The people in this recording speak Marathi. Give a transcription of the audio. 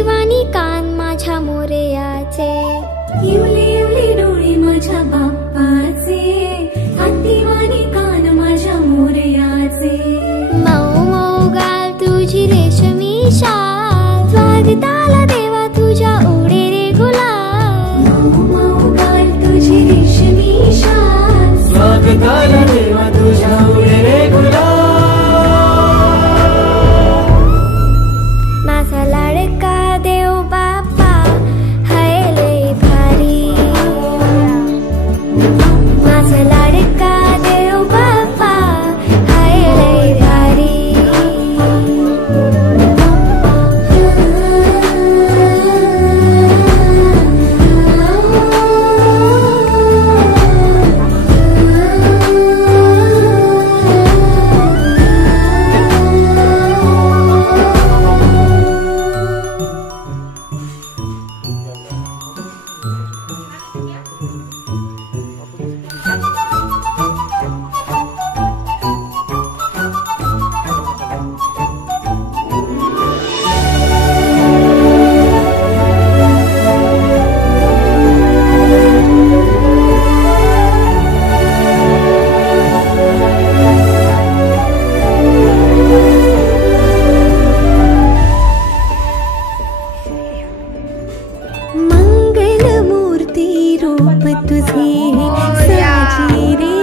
हत्तीवाणी कान माझ्या मोरयाचे, इवले इवले डोळे माझ्या बाप्पाचे, हत्तीवाणी कान माझ्या मोरयाचे. मऊ मऊ गाल तुझी रेशमी शाल, स्वागताला देवा तुझ्या उडे रे गुलाल. मऊ मऊ गाल तुझी रेशमी शाल, स्वागताला देवा तुझ्या उडे रे गुलाल. माझा लाडका देव बाप्पा हाय लय भारी, माझा लाडका देव बाप्पा हाय लय भारी. मंगलमूर्ती रूप तुझे साजी रे.